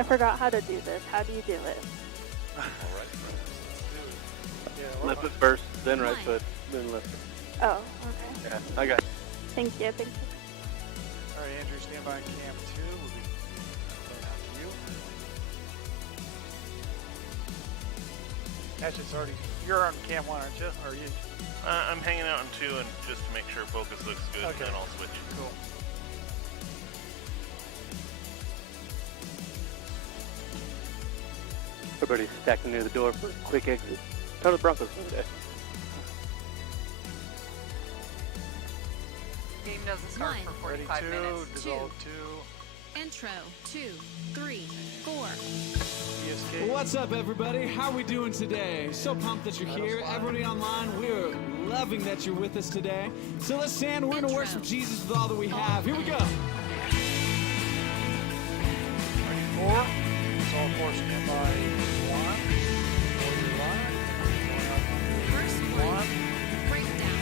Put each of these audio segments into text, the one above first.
I forgot how to do this. How do you do it? Left foot first, then right foot, then left foot. Oh, okay. Yeah, I got it. Thank you, thank you. All right, Andrew, stand by on cam 2. We'll be going after you. Ash, it's already, you're on cam 1, aren't you? Or are you? I'm hanging out on 2 and just to make sure focus looks good, Okay. and then I'll switch. Cool. Everybody's stacking near the door for a quick exit. Tell the Broncos today. Game doesn't start for 45 Ready 2, minutes. dissolve 2. Intro, 2, 3, 4. ESK. What's up, everybody? How are we doing today? So pumped that you're here. Everybody online, we're loving that you're with us today. So let's stand. We're going to worship Jesus with all that we have. Here we go. Ready 4. Dissolve 4, stand by 1. First one, breakdown.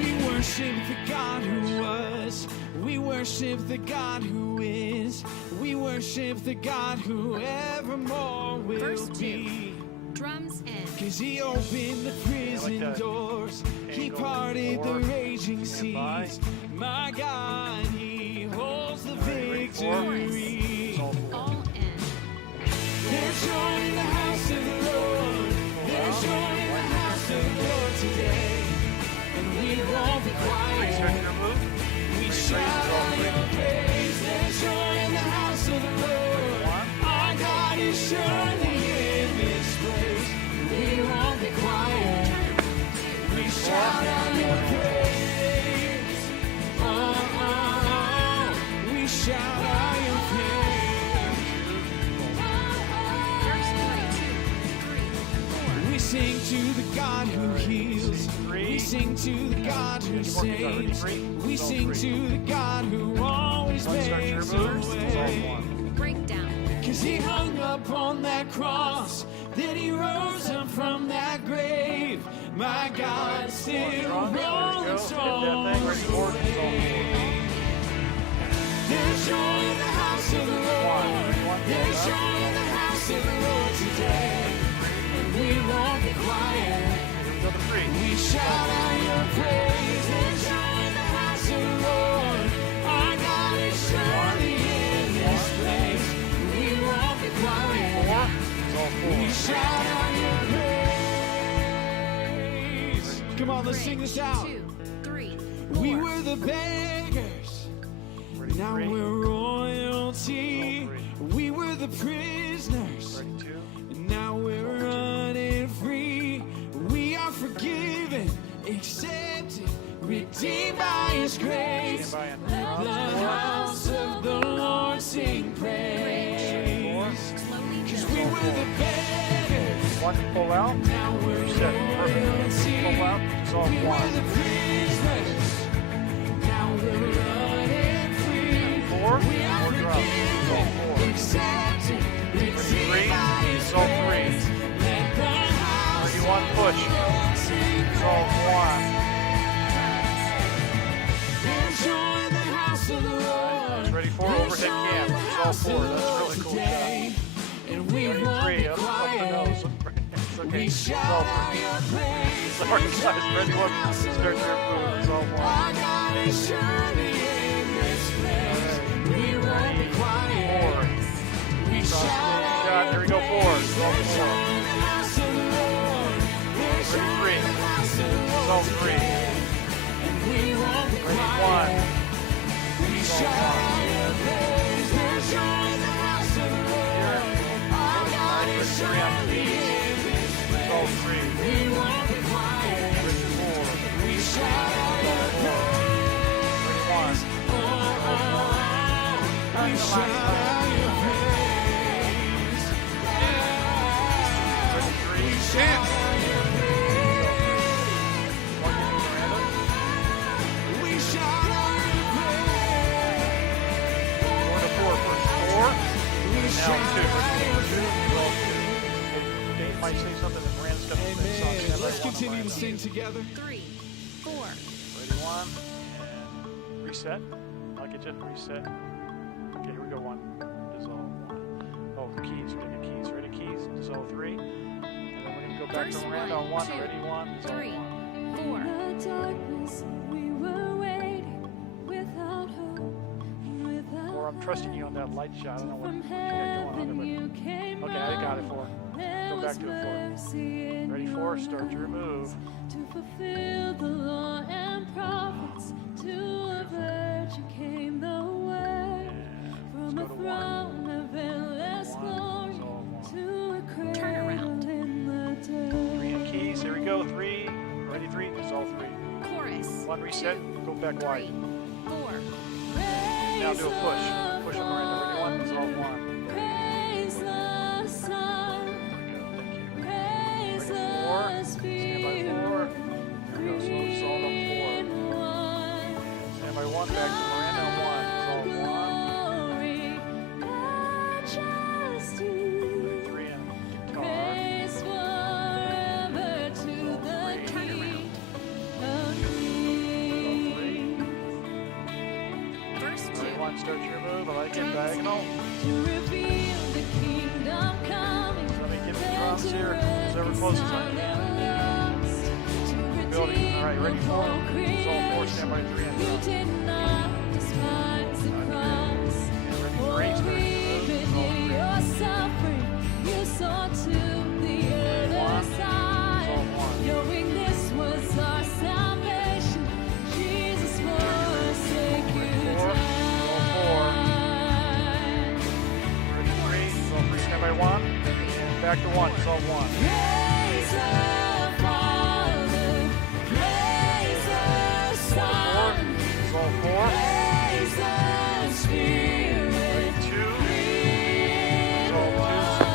We worship the God who was. We worship the God who is. We worship the God who evermore will Verse 2. be. Drums in. Cause he opened the prison that doors. He angle parted the four. raging Stand by. seas. My God, he holds the Ready, 4. victory. Dissolve 4. All in. There's joy in the house of the Lord. There's joy in the house of the Lord today. And we won't be quiet. Start your move. We shout out your praise. There's joy in the house of the Lord. Our God is surely in this place. We won't be quiet. We shout out your praise. Oh, oh, oh. We shout out your praise. We sing to the God who heals. We sing to the God who saves. We sing to the God who always makes a way. Breakdown. Cause he hung up on that cross, then he rose up from that grave. My God still rolling strong. Ready 4. There's joy in the house of the Lord. There's joy in the house of the Lord today. And we won't be quiet. Go to 3. We shout out your praise. There's joy in the house of the Lord. Our God is surely in this place. We won't be quiet. We shout out your praise. Come on, let's sing this out. 2, 3, 4. We were the beggars. Ready Now 3. we're royalty. We were the prisoners. Ready 2. And now we're running free. We are forgiven, accepted, redeemed by His grace. Stand by Let on the drums. house of the Lord sing praise. Cause we were the beggars. 1 to pull out. Now we're Reset. Perfect. Pull out. royalty. Dissolve We were 1. the prisoners. Now we're running free. 4. We are 4 drums. Dissolve 4. accepted, redeemed 3. by His Dissolve 3. grace. Let the house 31. Push. Dissolve 1. There's joy in the house of the Lord. Ready 4. Overhead cam. Dissolve 4. That's really cool shot. And we Ready won't 3. be Up the quiet. nose. It's okay. We shout Dissolve out 3. your praise. Sorry, guys. Ready 1. Start your move. Dissolve 1. Our God is surely in this place. We won't be quiet. 4. We shout out Shot. Here we go. 4. There's Dissolve joy 4. in the house of the Lord. There's joy Ready 3. in the house of the Lord Dissolve 3. today. And we won't be Ready quiet. 1. We shout out your praise. There's joy in the house of the Lord. Our God is surely in this place. Dissolve 3. We won't be quiet. Ready 4. We shout out your praise. Ready 1. Oh, oh, oh. We shout out your praise. Yeah. Ready 3. We shout out your praise. 1 to Miranda. We shout out your praise. 1 to 4 first. 4. We Now shout 2. out your Dissolve 2. Dave might say something and Miranda's got to sing Amen. something. Let's continue to sing together. 3, 4. Ready 1. And reset. I'll get you. Reset. Okay, here we go. 1. Dissolve 1. Oh, all 3. And then we're going to go back Verse to Miranda on 1. 1, 2, Ready, 1, is all 3, 1. 4. In the darkness, we were waiting without hope, without Or I'm trusting you on that light shot. I don't know what from you got going on heaven there, you came but okay, I got it for. Go back to it for. Ready, 4, start your move. to fulfill the law and prophets. To a virgin came the word from a go to throne of endless 1. glory It's all 1. to a cradle Turn around. in the dirt. 3 and keys. Here we go. 3. Ready, 3. It's all 3. Chorus. 1 reset. Go back 3, wide. 4. Now do a push. Push on Miranda. Ready, 1. It's all 1. Praise the Son, There we go. Thank you. praise Ready, 4. the Stand by Spirit. 4. There we go. So it's all up 4. Stand by 1. Back to Miranda on 1. It's all 1. 3 and guitar. Praise forever to the King of Kings. Verse 2. Ready, 1. Start your move. I like it. Diagonal. To reveal the kingdom coming. Let me get the drums here. Whoever closest I can. Building. All right, ready, 4. It's all 4. Stand by 3 and You drums. did not despise the cross. For Ready, 3. even in your suffering, you saw to the other side. Knowing this was our salvation, Jesus forsake you. Ready, 3. It's all 3. Stand by 1. And back to 1. It's all 1. Praise the Father, praise the 4. Son, It's all 4. praise the Spirit. Ready, 2. It's all 2.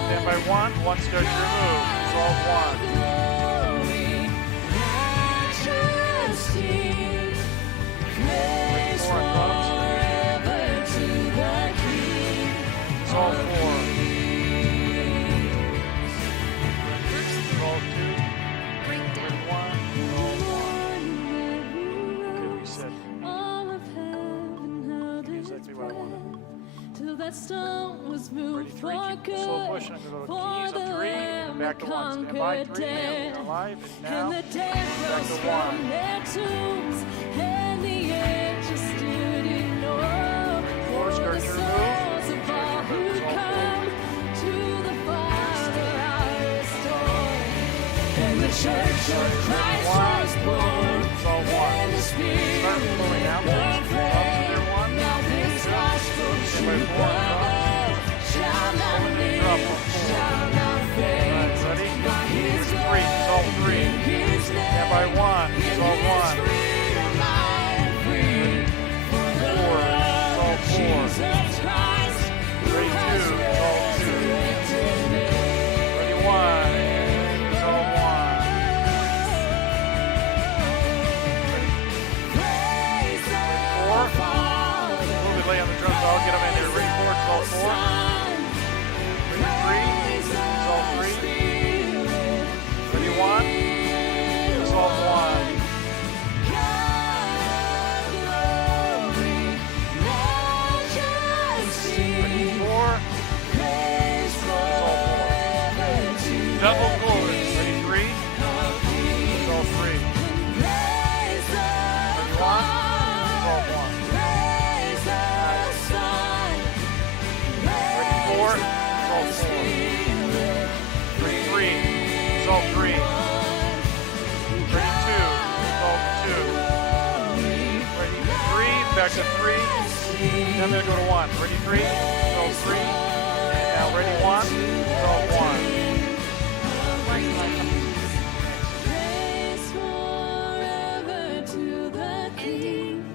Stand by 1. 1 start your move. It's all 1. Glory, majesty, praise 4 on drums. forever to the King. It's all 4. Verse It's all 2. breakdown. Ready, 1. It's all 1. Okay, reset. All of heaven held its Exactly what I wanted. breath till that stone was Ready, moved 3. for Keep the slow good. push. I'm going to go For keys the on 3. And Lamb back to 1. Stand by conquered 3. death. And alive. And And now. the dead Back rose to from 1. their tombs, and the angels stood in awe. For start the your move. souls of all who It's all 4. come to the Father are restored. And the Church of Christ was born. It's all 1. And the Spirit Start flowing out. of Drums faith. here, 1. Now this gospel Stand by 4 on drums. shall not Pulling the live, drum on 4. shall not fade. Alright, ready? By His 3. It's all 3. His Stand by 1. It's all 1. 4. It's all 4. Ready, 2. It's all 2. Ready, 1. It's all 1. Ready, 4. A little bit late on the drums. I'll get them in there. Ready, 4. It's all 4. Ready, 3. It's all 3. Ready, 1. It's all 1. Ready, 4. It's all 4. Double chorus. Ready, 3. It's all 3. Ready, 1. It's all 1. Ready, 4. It's all 4. Ready, 3. It's all 3. Ready, 2. It's all 2. Ready, 3. Back to 3. Now I'm going to go to 1. Ready, 3. It's all 3. And now ready, 1. It's all 1. Ending.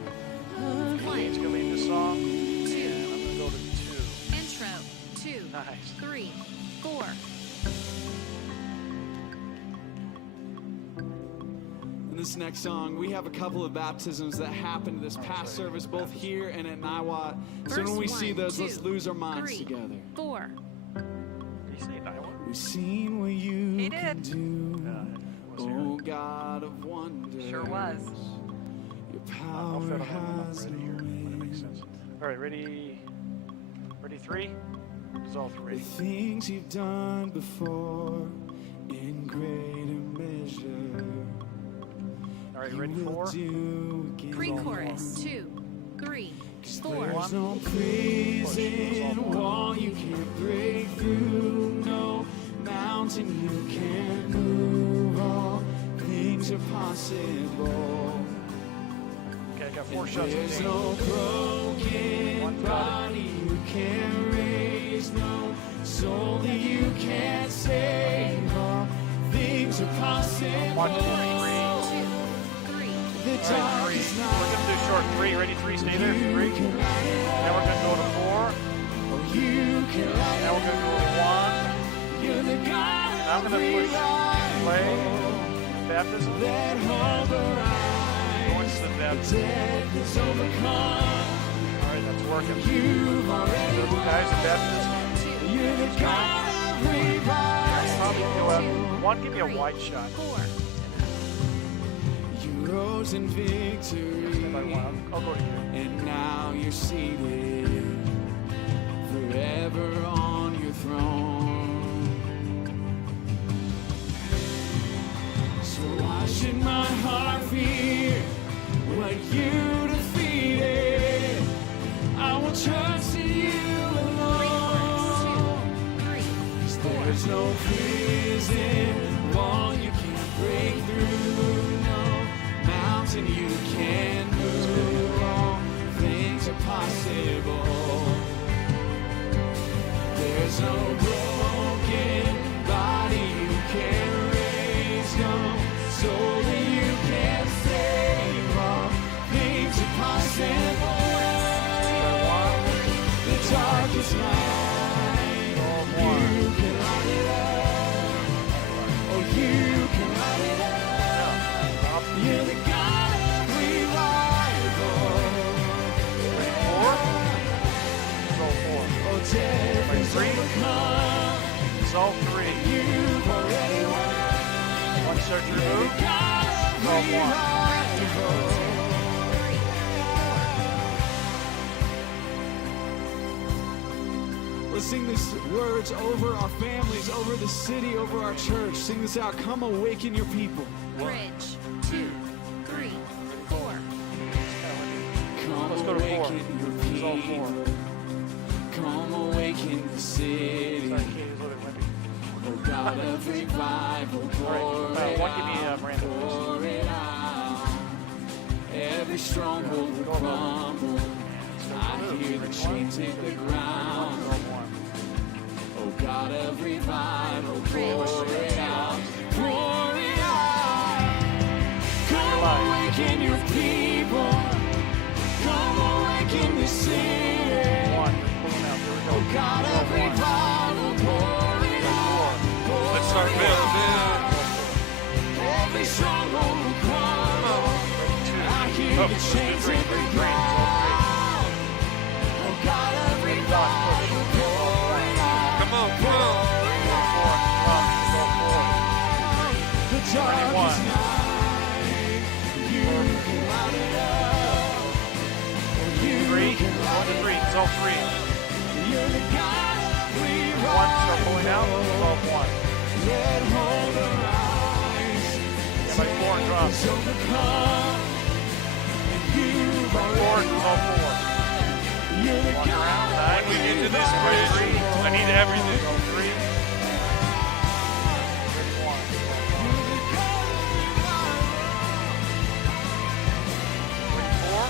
It's going to lead the song. 2. And I'm going to go to 2. Intro. 2. Nice. 3. 4. In this next song, we have a couple of baptisms that happened this past service, both here and at Niwot. So Verse when we 1, see those, 2, let's lose our minds 3, together. 4. Did you say Iowa? We've seen what you He can did. do, Was here. oh God of wonders. Sure was. Your I'll power fit on has ready no here. But it makes end. sense. All right, ready? Ready, 3. Dissolve the 3. things you've done before in greater measure. All right, you ready? 4. Pre-chorus. 2, 3, 4. There's no prison wall you can't break through, no mountain you can't move. All things are possible. Okay, I got 4 shots of There's pain. no broken body you can't raise, no soul that you can't save. All things are possible. Watch it. 3. The All right, dark 3. is We're not going to do short 3. Ready? 3. Stay there. 3. you can light it up. Now we're going to go to 4. You can light Now we're going to go to 1. You're the God And I'm of going to push play. revival. Baptism. That hope Going arise. to the baptism. Death is overcome. All right, that's working. You've already Guys, the won. baptism. You're the God of revival. Probably go out. 1, give me a wide shot. 4. You rose in victory. Stay by 1. I'll go to you. And now you're seated forever on your throne. So why should my heart fear what you defeated? I will trust in you alone. 3, 4. There's no prison wall you can't break through, no mountain you can't move. All things are possible. There's no broken body you can't raise, no soul that you can't save. All things are possible. The darkest night, you can light it up. Oh, you can light it up. You're the God of revival. 4. Dissolve 4. Oh, death is 3. overcome. Dissolve 3. You've already won. 1 start to You're remove. the God of Dissolve 1. revival. Let's sing these words over our families, over the city, over our church. Sing this out. Come awaken your people. Bridge. 2, 3, 4. Come Let's go to 4. awaken your Dissolve 4. people. Come awaken the city. Sorry, Katie, a little bit windy. Oh God of revival, pour All right, it 1, give me out, Miranda. pour it out. Every stronghold will crumble. I hear the chains hit the ground. Dissolve 1. Oh God of revival, pour it out, pour it out. Come awaken your people. Come awaken the city. 1. Pulling out. Here we go. Oh God of Dissolve 1. revival, pour it out. pour Let's start it building. Every stronghold will crumble. I hear Oh, the let's do chains 3. hit 3. the 3. Dissolve 3. ground. Oh God of revival, pour it out. Come on, come on. The darkest 1. night, you can light it up. Oh, you 3. can 1 light to it 3. up. Dissolve 3. You're the God of 1. Start pulling out. Dissolve 1. Let hope arise. Yeah, by 4 and drop. Is overcome. And you've By 4. already Dissolve 4. You're the Walk God around. of 9. We get to this bridge. I need everything. Dissolve 3. Ready? 1. Ready? 4.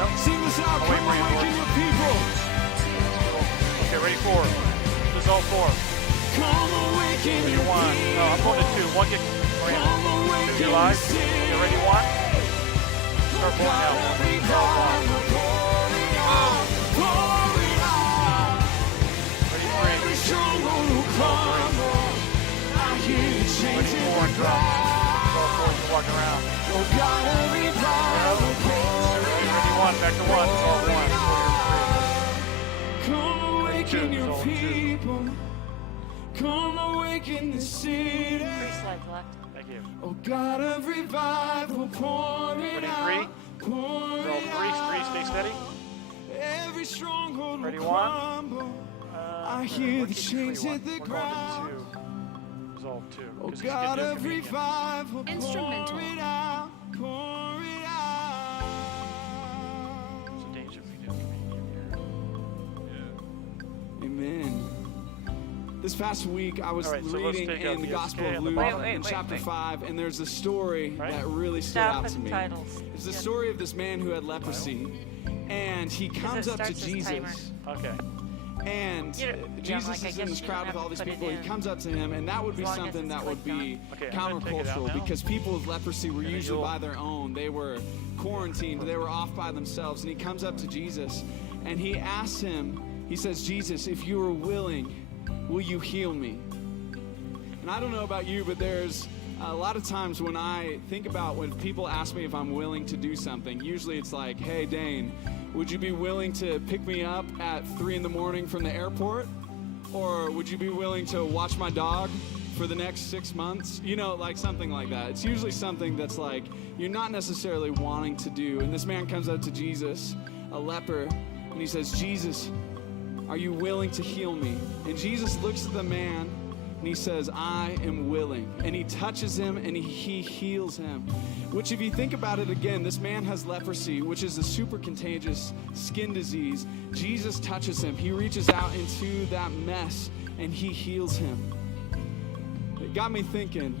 Nope. Sing this out. I'll wait Come for you, awaken Lord. your people. Okay, ready? 4. Dissolve 4. Come awaken Ready? your 1. people. No, I'm going to 2. 1 get Miranda. Come 2 awaken get the live. city. Okay, ready? 1. Start pulling out. Dissolve 1. Pour it out. Pour it out. Ready? Every 3. stronghold will crumble. I hear the chains Ready? hit 4 and the drop. ground. Dissolve 4. You walk around. Oh God of revival, pour it Ready? 1. Back to 1. Dissolve 1. Come awaken Two, your dissolve 2. people. Come awaken the city. 3 slides left. Thank you. Oh God of revival, pour it Ready? out. Pour Dissolve it 3. 3. out. Stay steady. Every stronghold Ready? will 1. crumble. I hear We're the keeping chains 3-1. hit the We're going ground. to 2. Resolve 2. Oh 'cause he's God gonna do of communion. revival, Instrumental. pour it out, pour it out. There's a danger if we do communion here. Amen. This past week, I was All right, so let's reading take out in the the Gospel SK of and the Luke bottom. in chapter 5, and there's a story Right? that really stood Stop out with to the me. titles. It's the story of this man who had leprosy, and he comes up to starts this timer. Jesus. Okay. And You don't- yeah, Jesus like, I is guess in this you crowd don't with have all to these put it people. He in. comes up to him, and that would be As long as something it's that would clicked be on. Okay, I'm gonna take it out countercultural now. because people with leprosy were then usually you'll- by their own. They were quarantined. They were off by themselves. And he comes up to Jesus, and he asks him, he says, Jesus, if you are willing, will you heal me? And I don't know about you, but there's a lot of times when I think about when people ask me if I'm willing to do something, usually it's like, hey, Dane, would you be willing to pick me up at 3 in the morning from the airport? Or would you be willing to watch my dog for the next 6 months? You know, like something like that. It's usually something that's like you're not necessarily wanting to do. And this man comes up to Jesus, a leper, and he says, Jesus, are you willing to heal me? And Jesus looks at the man and he says, I am willing. And he touches him and he heals him. Which, if you think about it again, this man has leprosy, which is a super contagious skin disease. Jesus touches him. He reaches out into that mess and he heals him. It got me thinking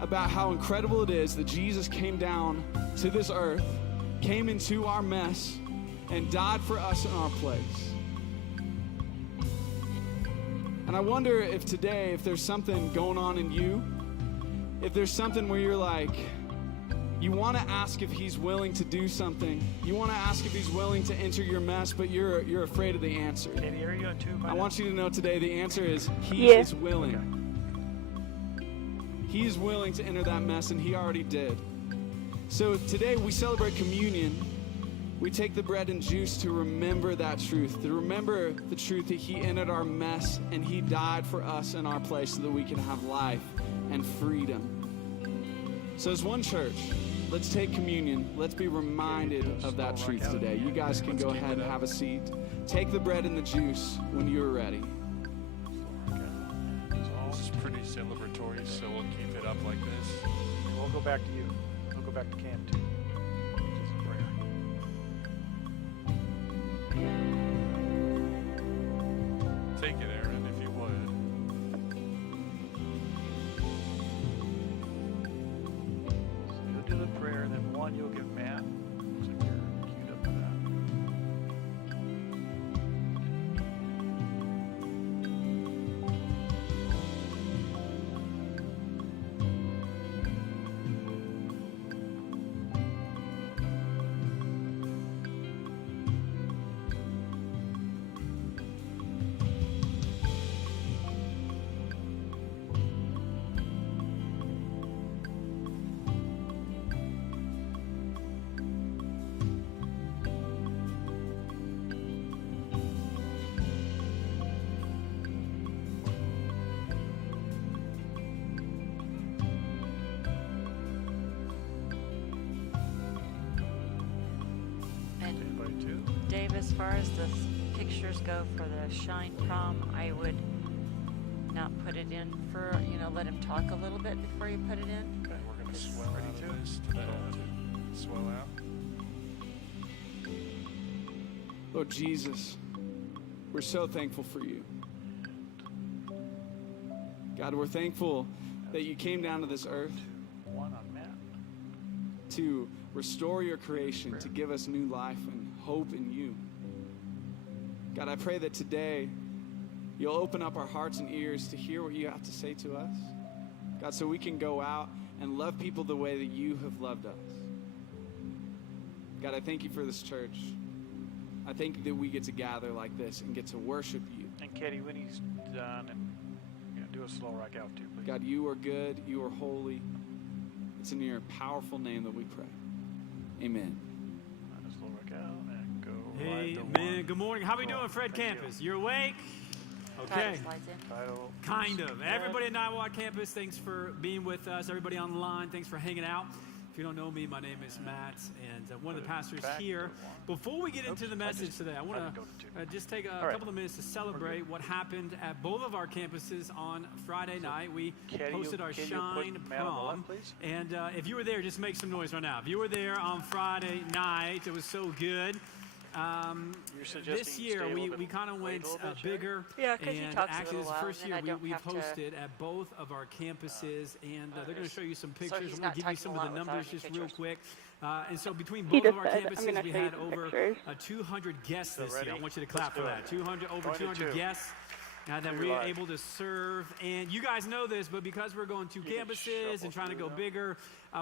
about how incredible it is that Jesus came down to this earth, came into our mess, and died for us in our place. And I wonder if today, if there's something going on in you, if there's something where you're like, you want to ask if he's willing to do something. You want to ask if he's willing to enter your mess, but you're afraid of the answer. Katie, are you on 2? I want you to know today the answer is he Yeah. is willing. He is willing to enter that mess, and he already did. So today we celebrate communion. We take the bread and juice to remember that truth, to remember the truth that he entered our mess and he died for us in our place so that we can have life and freedom. So as one church, let's take communion. Let's be reminded of that truth today. You guys can go ahead and have a seat. Take the bread and the juice when you're ready. This is pretty celebratory, so we'll keep it up like this. We'll go back to you. We'll go back to Cam too. Just a prayer. Take it, Aaron, if you would. So you'll do the prayer, and then one you'll give Matt. Looks like you're queued up for that. And Anybody too? Dave, as far as the pictures go for the Shine Prom, I would not put it in for, let him talk a little bit before you put it in. Okay, we're going to It's swell ready out to? of this to that. Swell out. Lord Jesus, we're so thankful for you. God, we're thankful that you came down to this earth One on Matt. to restore your creation, to give us new life and hope in you. God, I pray that today you'll open up our hearts and ears to hear what you have to say to us. God, so we can go out and love people the way that you have loved us. God, I thank you for this church. I thank you that we get to gather like this and get to worship you. And Katie, when he's done, and do a slow rock out too, please. God, you are good. You are holy. It's in your powerful name that we pray. Amen. And a slow rock out and go Hey, right to man. one. Good morning. How we Cool. doing, Fred Thank Campus? you. You awake? Okay. Title slides in. Title. Kind of. Everybody at Niwot Campus, thanks for being with us. Everybody online, thanks for hanging out. If If you don't know me, my name is Matt, and one of the pastors here. Before we get into the message today, I want to just take a couple of minutes to celebrate what happened at both of our campuses on Friday night. We hosted our Shine Prom, and if you were there, just make some noise right now. If you were there on Friday night, it was so good. This year we kind of went bigger, and actually this is the first year we've hosted at both of our campuses, and they're going to show you some pictures. I'm going to give you some of the numbers just real quick. And so between both of our campuses, we had over 200 guests this year. I want you to clap for that. Over 200 guests that we were able to serve. And you guys know this, but because we're going to campuses and trying to go bigger,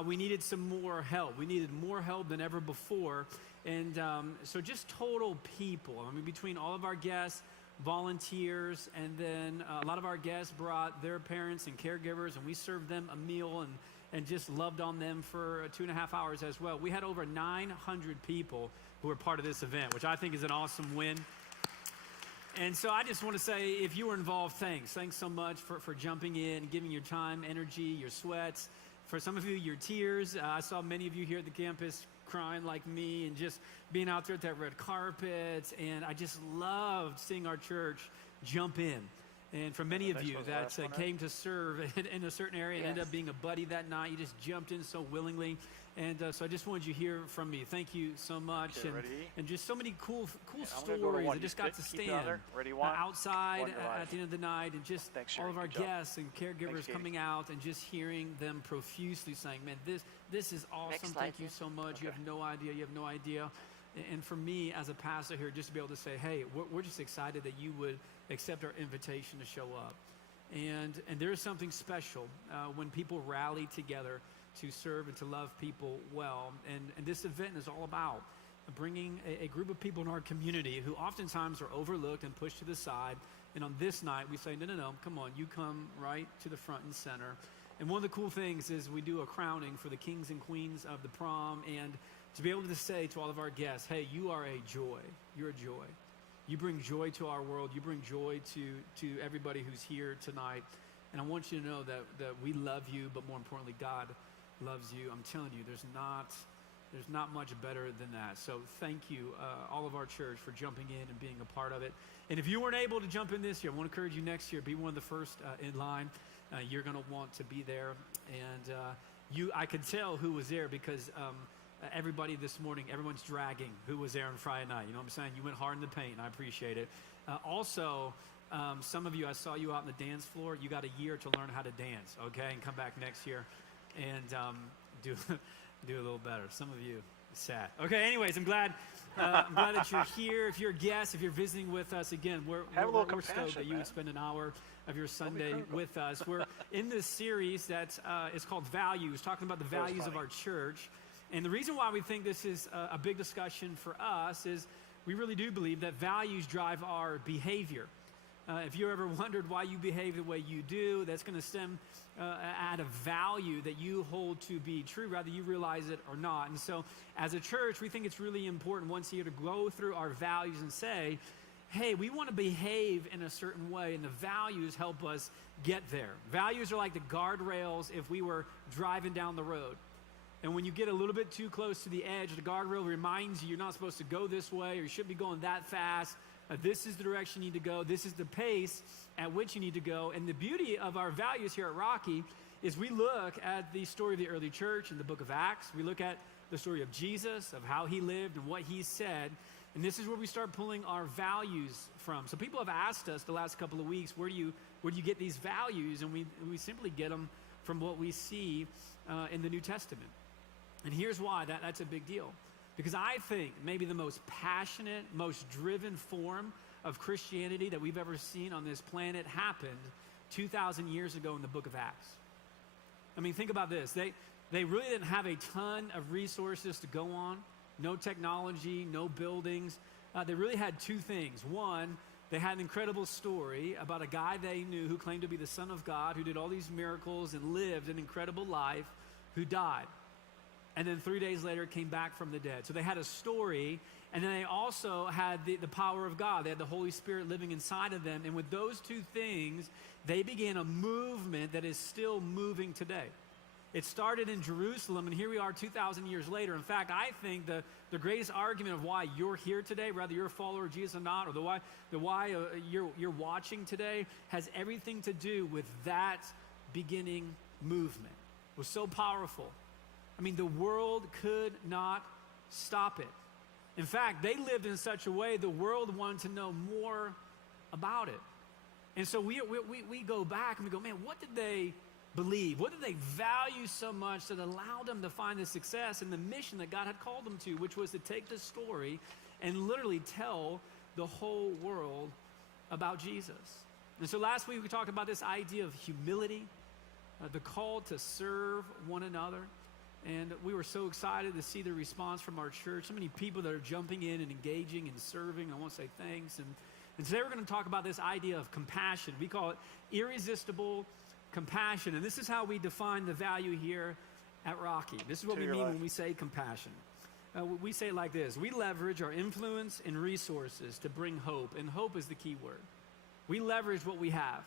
we needed some more help. We needed more help than ever before. And so just total people, I mean, between all of our guests, volunteers, and then a lot of our guests brought their parents and caregivers, and we served them a meal and just loved on them for 2.5 hours as well. We had over 900 people who were part of this event, which I think is an awesome win. And so I just want to say, if you were involved, thanks. Thanks so much for jumping in, giving your time, energy, your sweats. For some of you, your tears. I saw many of you here at the campus crying like me and just being out there at that red carpet. And I just loved seeing our church jump in. And for many of you that came to serve in a certain area and ended up being a buddy that night, you just jumped in so willingly. And so I just wanted you to hear from me. Thank you so much. And just so many cool stories. I just got to stand outside at the end of the night, and just all of our guests and caregivers coming out and just hearing them profusely saying, man, this is awesome. Thank you so much. You have no idea. You have no idea. And for me as a pastor here, just to be able to say, hey, we're just excited that you would accept our invitation to show up. And there is something special when people rally together to serve and to love people well. And this event is all about bringing a group of people in our community who oftentimes are overlooked and pushed to the side. And on this night, we say, no, come on, you come right to the front and center. And one of the cool things is we do a crowning for the kings and queens of the prom, and to be able to say to all of our guests, hey, you are a joy. You're a joy. You bring joy to our world. You bring joy to everybody who's here tonight. And I want you to know that we love you, but more importantly, God loves you. I'm telling you, there's not much better than that. So thank you, all of our church, for jumping in and being a part of it. And if you weren't able to jump in this year, I want to encourage you next year, be one of the first in line. You're going to want to be there. And I could tell who was there because everybody this morning, everyone's dragging who was there on Friday night. You know what I'm saying? You went hard in the paint, and I appreciate it. Also, some of you, I saw you out on the dance floor. You got a year to learn how to dance, okay? And come back next year and do a little better. Some of you, sad. Okay, anyways, I'm glad that you're here. If you're a guest, if you're visiting with us, again, we're stoked that you would spend an hour of your Sunday with us. We're in this series that is called Values, talking about the values of our church. And the reason why we think this is a big discussion for us is we really do believe that values drive our behavior. If you ever wondered why you behave the way you do, that's going to stem out of value that you hold to be true, whether you realize it or not. And so as a church, we think it's really important once a year to go through our values and say, hey, we want to behave in a certain way, and the values help us get there. Values are like the guardrails if we were driving down the road. And when you get a little bit too close to the edge, the guardrail reminds you you're not supposed to go this way, or you shouldn't be going that fast. This is the direction you need to go. This is the pace at which you need to go. And the beauty of our values here at Rocky is we look at the story of the early church in the book of Acts. We look at the story of Jesus, of how he lived and what he said. And this is where we start pulling our values from. So people have asked us the last couple of weeks, where do you get these values? And we simply get them from what we see in the New Testament. And here's why that's a big deal. Because I think maybe the most passionate, most driven form of Christianity that we've ever seen on this planet happened 2,000 years ago in the book of Acts. I mean, think about this. They really didn't have a ton of resources to go on. No technology, no buildings. They really had two things. One, they had an incredible story about a guy they knew who claimed to be the Son of God, who did all these miracles and lived an incredible life, who died. And then 3 days later came back from the dead. So they had a story, and then they also had the power of God. They had the Holy Spirit living inside of them. And with those two things, they began a movement that is still moving today. It started in Jerusalem, and here we are 2,000 years later. In fact, I think the greatest argument of why you're here today, whether you're a follower of Jesus or not, or the why you're watching today, has everything to do with that beginning movement. It was so powerful. I mean, the world could not stop it. In fact, they lived in such a way the world wanted to know more about it. And so we go back and we go, man, what did they believe? What did they value so much that allowed them to find the success and the mission that God had called them to, which was to take this story and literally tell the whole world about Jesus? And so last week we talked about this idea of humility, the call to serve one another. And we were so excited to see the response from our church. So many people that are jumping in and engaging and serving. I want to say thanks. And today we're going to talk about this idea of compassion. We call it irresistible compassion. And this is how we define the value here at Rocky. This is what we mean when we say compassion. We say it like this. We leverage our influence and resources to bring hope. And hope is the key word. We leverage what we have.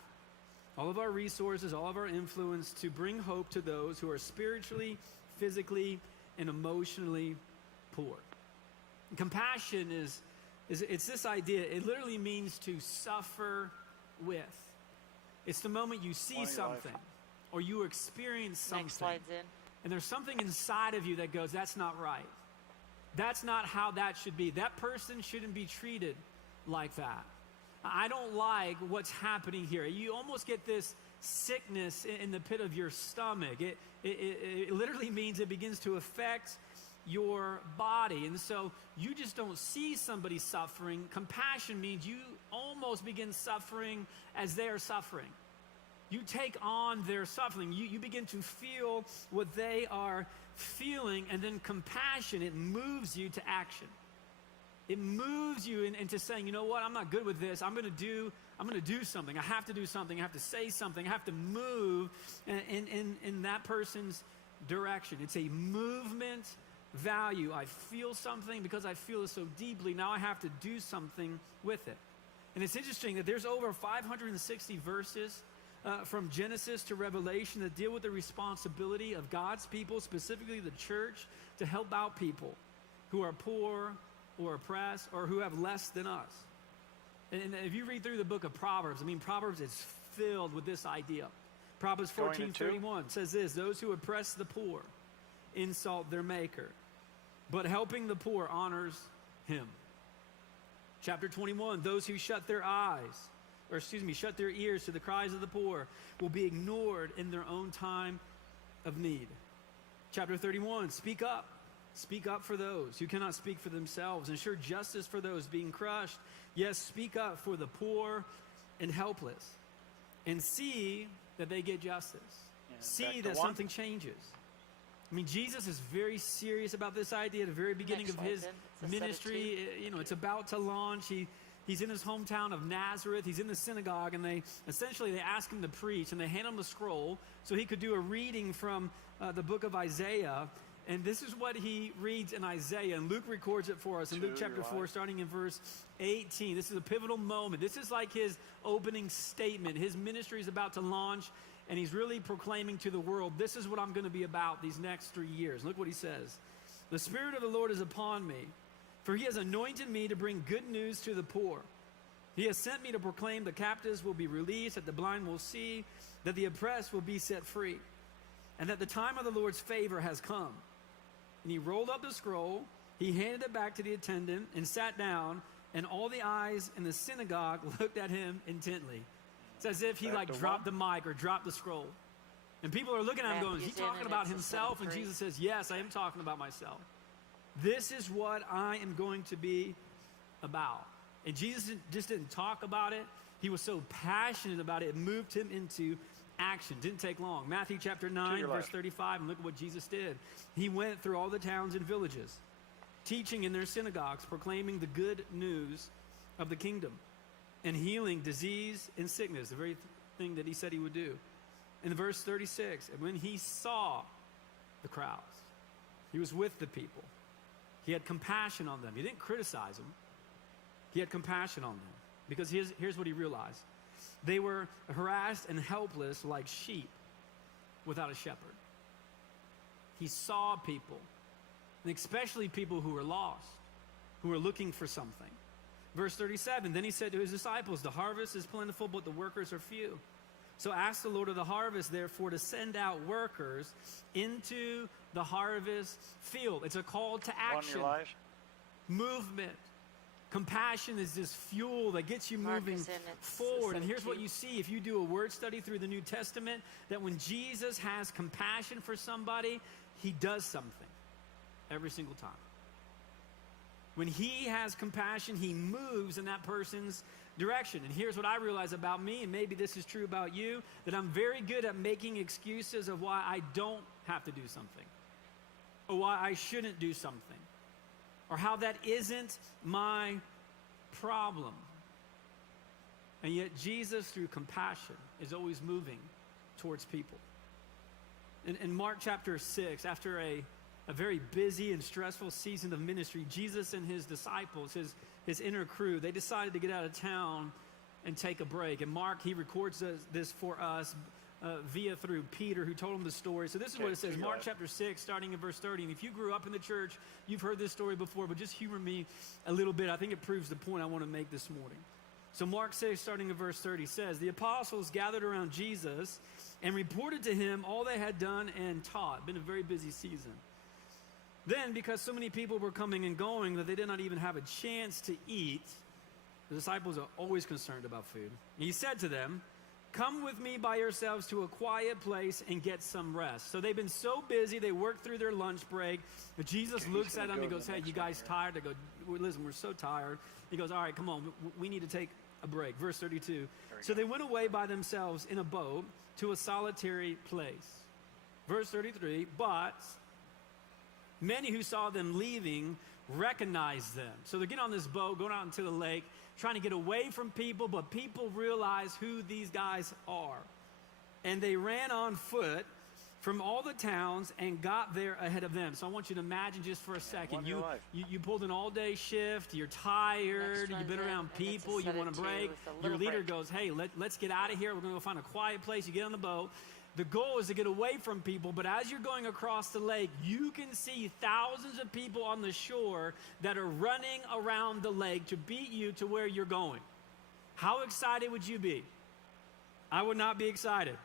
All of our resources, all of our influence to bring hope to those who are spiritually, physically, and emotionally poor. And compassion it's this idea. It literally means to suffer with. It's the moment you see something or you experience something. Next slide's in. And there's something inside of you that goes, that's not right. That's not how that should be. That person shouldn't be treated like that. I don't like what's happening here. You almost get this sickness in the pit of your stomach. It literally means it begins to affect your body. And so you just don't see somebody suffering. Compassion means you almost begin suffering as they are suffering. You take on their suffering. You begin to feel what they are feeling, and then compassion, it moves you to action. It moves you into saying, you know what, I'm not good with this. I'm going to do something. I have to do something. I have to say something. I have to move in that person's direction. It's a movement value. I feel something because I feel it so deeply. Now I have to do something with it. And it's interesting that there's over 560 verses from Genesis to Revelation that deal with the responsibility of God's people, specifically the church, to help out people who are poor or oppressed or who have less than us. And if you read through the book of Proverbs, I mean, Proverbs is filled with this idea. Proverbs 14:31 says this: those who oppress the poor insult their maker, but helping the poor honors him. Chapter 21, those who shut their ears to the cries of the poor will be ignored in their own time of need. Chapter 31, speak up. Speak up for those who cannot speak for themselves. Ensure justice for those being crushed. Yes, speak up for the poor and helpless. And see that they get justice. See that something changes. I mean, Jesus is very serious about this idea at the very beginning of his ministry. It's about to launch. He's in his hometown of Nazareth. He's in the synagogue, and they ask him to preach, and they hand him the scroll so he could do a reading from the book of Isaiah. And this is what he reads in Isaiah, and Luke records it for us in Luke chapter 4, starting in verse 18. This is a pivotal moment. This is like his opening statement. His ministry is about to launch, and he's really proclaiming to the world, this is what I'm going to be about these next 3 years. Look what he says. The Spirit of the Lord is upon me, for he has anointed me to bring good news to the poor. He has sent me to proclaim the captives will be released, that the blind will see, that the oppressed will be set free, and that the time of the Lord's favor has come. And he rolled up the scroll, he handed it back to the attendant, and sat down, and all the eyes in the synagogue looked at him intently. It's as if he dropped the mic or dropped the scroll. And people are looking at him going, is he talking about himself? And Jesus says, yes, I am talking about myself. This is what I am going to be about. And Jesus just didn't talk about it. He was so passionate about it, it moved him into action. Didn't take long. Matthew chapter 9, verse 35, and look at what Jesus did. He went through all the towns and villages, teaching in their synagogues, proclaiming the good news of the kingdom, and healing disease and sickness, the very thing that he said he would do. In verse 36, and when he saw the crowds, he was with the people. He had compassion on them. He didn't criticize them. He had compassion on them. Because here's what he realized. They were harassed and helpless like sheep without a shepherd. He saw people, and especially people who were lost, who were looking for something. Verse 37, then he said to his disciples, the harvest is plentiful, but the workers are few. So ask the Lord of the harvest, therefore, to send out workers into the harvest field. It's a call to action. Movement. Compassion is this fuel that gets you moving forward. And here's what you see if you do a word study through the New Testament, that when Jesus has compassion for somebody, he does something every single time. When he has compassion, he moves in that person's direction. And here's what I realize about me, and maybe this is true about you, that I'm very good at making excuses of why I don't have to do something, or why I shouldn't do something, or how that isn't my problem. And yet Jesus, through compassion, is always moving towards people. In Mark chapter 6, after a very busy and stressful season of ministry, Jesus and his disciples, his inner crew, they decided to get out of town and take a break. And Mark, he records this for us through Peter, who told him the story. So this is what it says, Mark chapter 6, starting in verse 30. And if you grew up in the church, you've heard this story before, but just humor me a little bit. I think it proves the point I want to make this morning. So Mark 6, starting in verse 30, says, the apostles gathered around Jesus and reported to him all they had done and taught. Been a very busy season. Then, because so many people were coming and going that they did not even have a chance to eat, the disciples are always concerned about food. And he said to them, come with me by yourselves to a quiet place and get some rest. So they've been so busy, they worked through their lunch break. But Jesus looks at them and goes, hey, you guys tired? They go, listen, we're so tired. He goes, all right, come on, we need to take a break. Verse 32. So they went away by themselves in a boat to a solitary place. Verse 33, but many who saw them leaving recognized them. So they're getting on this boat, going out into the lake, trying to get away from people, but people realize who these guys are. And they ran on foot from all the towns and got there ahead of them. So I want you to imagine just for a second, you pulled an all-day shift, you're tired, you've been around people, you want to break. Your leader goes, hey, let's get out of here. We're going to go find a quiet place. You get on the boat. The goal is to get away from people, but as you're going across the lake, you can see thousands of people on the shore that are running around the lake to beat you to where you're going. How excited would you be? I would not be excited.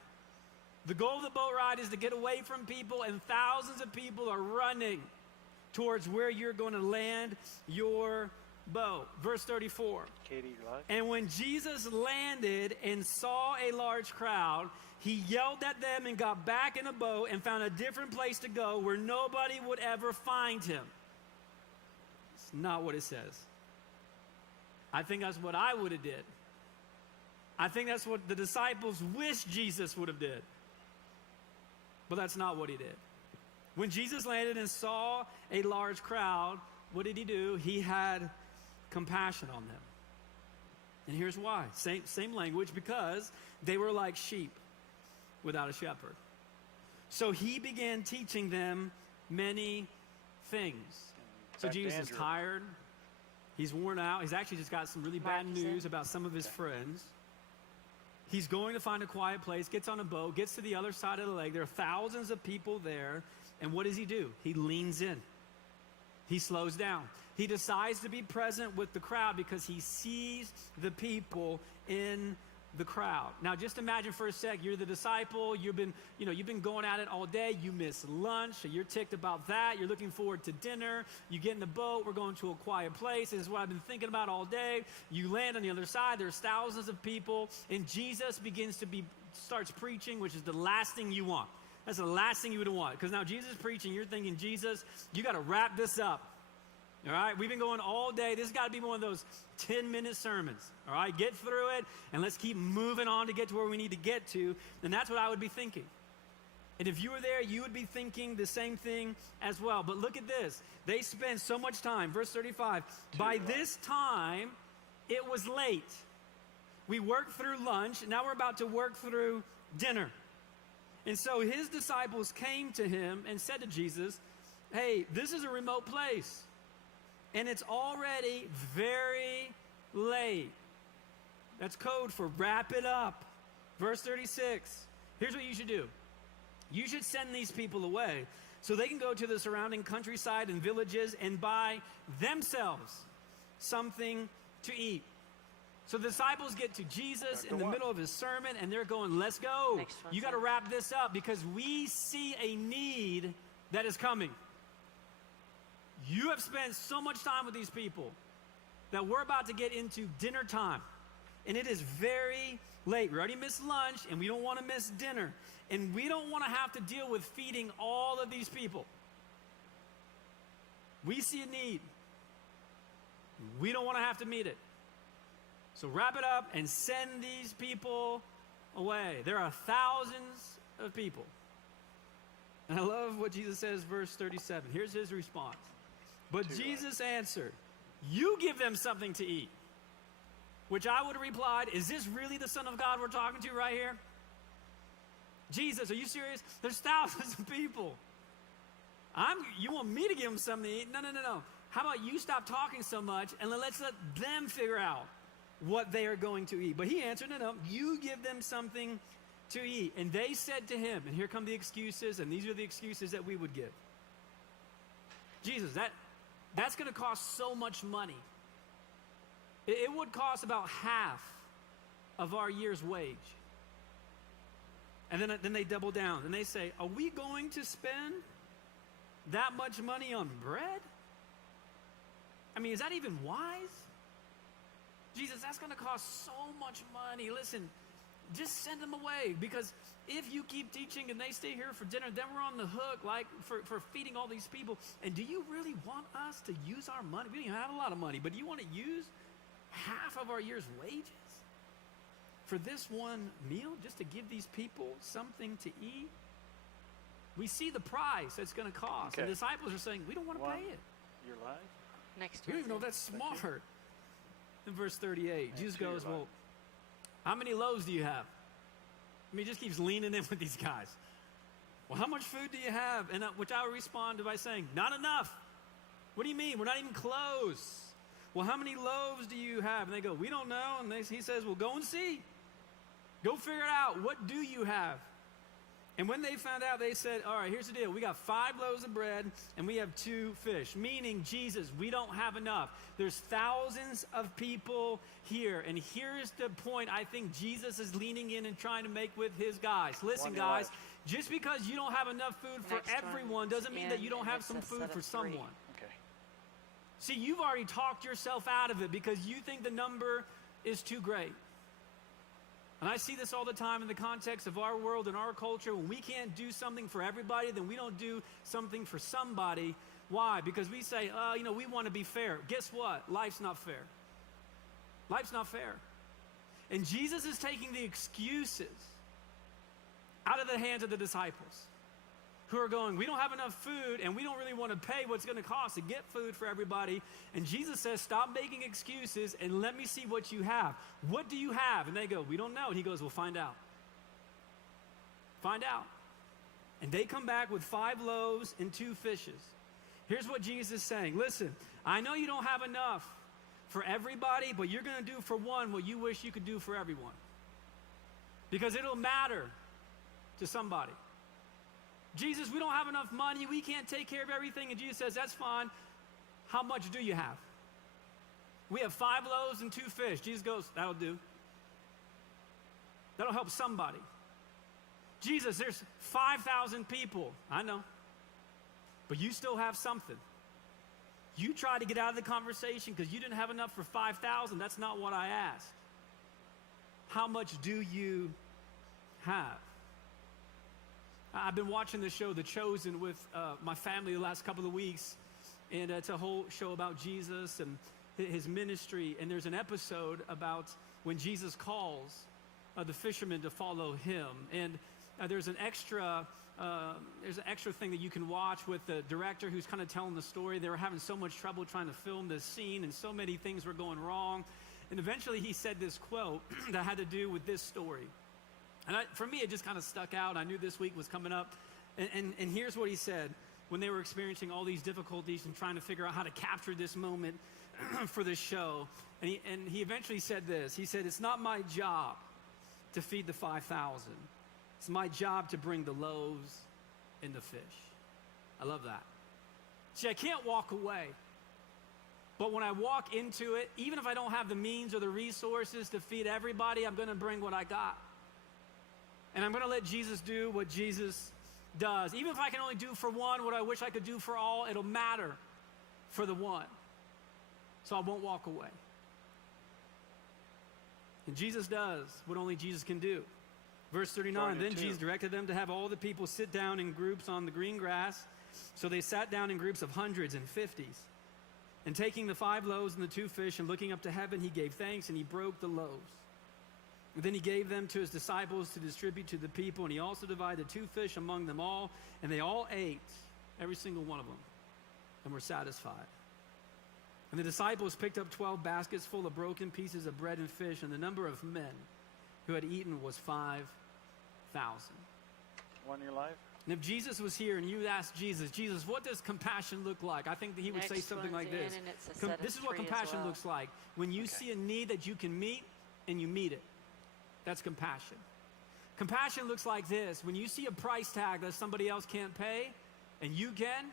The goal of the boat ride is to get away from people, and thousands of people are running towards where you're going to land your boat. Verse 34. Katie, and when Jesus landed and saw a large crowd, he yelled at them and got back in a boat and found a different place to go where nobody would ever find him. It's not what it says. I think that's what I would have did. I think that's what the disciples wished Jesus would have did. But that's not what he did. When Jesus landed and saw a large crowd, what did he do? He had compassion on them. And here's why. Same language, because they were like sheep without a shepherd. So he began teaching them many things. So Jesus is tired. He's worn out. He's actually just got some really bad news about some of his friends. He's going to find a quiet place, gets on a boat, gets to the other side of the lake. There are thousands of people there. And what does he do? He leans in. He slows down. He decides to be present with the crowd because he sees the people in the crowd. Now, just imagine for a sec, you're the disciple, you've been going at it all day, you miss lunch, so you're ticked about that, you're looking forward to dinner, you get in the boat, we're going to a quiet place, this is what I've been thinking about all day, you land on the other side, there's thousands of people, and Jesus starts preaching, which is the last thing you want. That's the last thing you would want, because now Jesus is preaching, you're thinking, Jesus, you got to wrap this up. All right, we've been going all day. This has got to be one of those 10-minute sermons. All right, get through it, and let's keep moving on to get to where we need to get to. And that's what I would be thinking. And if you were there, you would be thinking the same thing as well. But look at this. They spent so much time. Verse 35. By this time, it was late. We worked through lunch. Now we're about to work through dinner. And so his disciples came to him and said to Jesus, hey, this is a remote place. And it's already very late. That's code for wrap it up. Verse 36. Here's what you should do. You should send these people away so they can go to the surrounding countryside and villages and buy themselves something to eat. So the disciples get to Jesus in the middle of his sermon, and they're going, let's go. You got to wrap this up because we see a need that is coming. You have spent so much time with these people that we're about to get into dinner time. And it is very late. We already missed lunch, and we don't want to miss dinner. And we don't want to have to deal with feeding all of these people. We see a need. We don't want to have to meet it. So wrap it up and send these people away. There are thousands of people. And I love what Jesus says, verse 37. Here's his response. But Jesus answered, you give them something to eat. Which I would have replied, is this really the Son of God we're talking to right here? Jesus, are you serious? There's thousands of people. You want me to give them something to eat? No. How about you stop talking so much and let's let them figure out what they are going to eat. But he answered, no, you give them something to eat. And they said to him, and here come the excuses, and these are the excuses that we would give. Jesus, that's going to cost so much money. It would cost about half of our year's wage. And then they double down and they say, are we going to spend that much money on bread? I mean, is that even wise? Jesus, that's going to cost so much money. Listen, just send them away, because if you keep teaching and they stay here for dinner, then we're on the hook for feeding all these people. And do you really want us to use our money? We don't even have a lot of money, but do you want to use half of our year's wages for this one meal, just to give these people something to eat? We see the price it's going to cost. Okay. And the disciples are saying, we don't want to pay it. You're lying? We don't even know if that's smart. In verse 38, Jesus goes, well, how many loaves do you have? I mean, he just keeps leaning in with these guys. Well, how much food do you have? And which I would respond by saying, not enough. What do you mean? We're not even close. Well, how many loaves do you have? And they go, we don't know. And he says, well, go and see. Go figure it out. What do you have? And when they found out, they said, all right, here's the deal. We got 5 loaves of bread and we have 2 fish. Meaning, Jesus, we don't have enough. There's thousands of people here. And here's the point I think Jesus is leaning in and trying to make with his guys. Listen, guys, just because you don't have enough food for everyone doesn't mean that you don't have some food for someone. Okay. See, you've already talked yourself out of it because you think the number is too great. And I see this all the time in the context of our world and our culture. When we can't do something for everybody, then we don't do something for somebody. Why? Because we say, we want to be fair. Guess what? Life's not fair. Life's not fair. And Jesus is taking the excuses out of the hands of the disciples who are going, we don't have enough food and we don't really want to pay what's going to cost to get food for everybody. And Jesus says, stop making excuses and let me see what you have. What do you have? And they go, we don't know. And he goes, well, find out. Find out. And they come back with 5 loaves and 2 fishes. Here's what Jesus is saying. Listen, I know you don't have enough for everybody, but you're going to do for one what you wish you could do for everyone. Because it'll matter to somebody. Jesus, we don't have enough money. We can't take care of everything. And Jesus says, that's fine. How much do you have? We have 5 loaves and 2 fish. Jesus goes, that'll do. That'll help somebody. Jesus, there's 5,000 people. I know. But you still have something. You tried to get out of the conversation because you didn't have enough for 5,000. That's not what I asked. How much do you have? I've been watching the show, The Chosen, with my family the last couple of weeks. And it's a whole show about Jesus and his ministry. And there's an episode about when Jesus calls the fishermen to follow him. And there's an extra thing that you can watch with the director who's kind of telling the story. They were having so much trouble trying to film this scene, and so many things were going wrong. And eventually he said this quote that had to do with this story. And for me, it just kind of stuck out. I knew this week was coming up. And here's what he said when they were experiencing all these difficulties and trying to figure out how to capture this moment for this show. And he eventually said this. He said, it's not my job to feed the 5,000. It's my job to bring the loaves and the fish. I love that. See, I can't walk away. But when I walk into it, even if I don't have the means or the resources to feed everybody, I'm going to bring what I got. And I'm going to let Jesus do what Jesus does. Even if I can only do for one what I wish I could do for all, it'll matter for the one. So I won't walk away. And Jesus does what only Jesus can do. Verse 39, then Jesus directed them to have all the people sit down in groups on the green grass. So they sat down in groups of hundreds and 50s. And taking the 5 loaves and the 2 fish and looking up to heaven, he gave thanks and he broke the loaves. And then he gave them to his disciples to distribute to the people. And he also divided 2 fish among them all. And they all ate, every single one of them, and were satisfied. And the disciples picked up 12 baskets full of broken pieces of bread and fish. And the number of men who had eaten was 5,000. One in your life? And if Jesus was here and you asked Jesus, what does compassion look like? I think that he would say something like this. This is what compassion looks like. When you see a need that you can meet and you meet it. That's compassion. Compassion looks like this. When you see a price tag that somebody else can't pay and you can,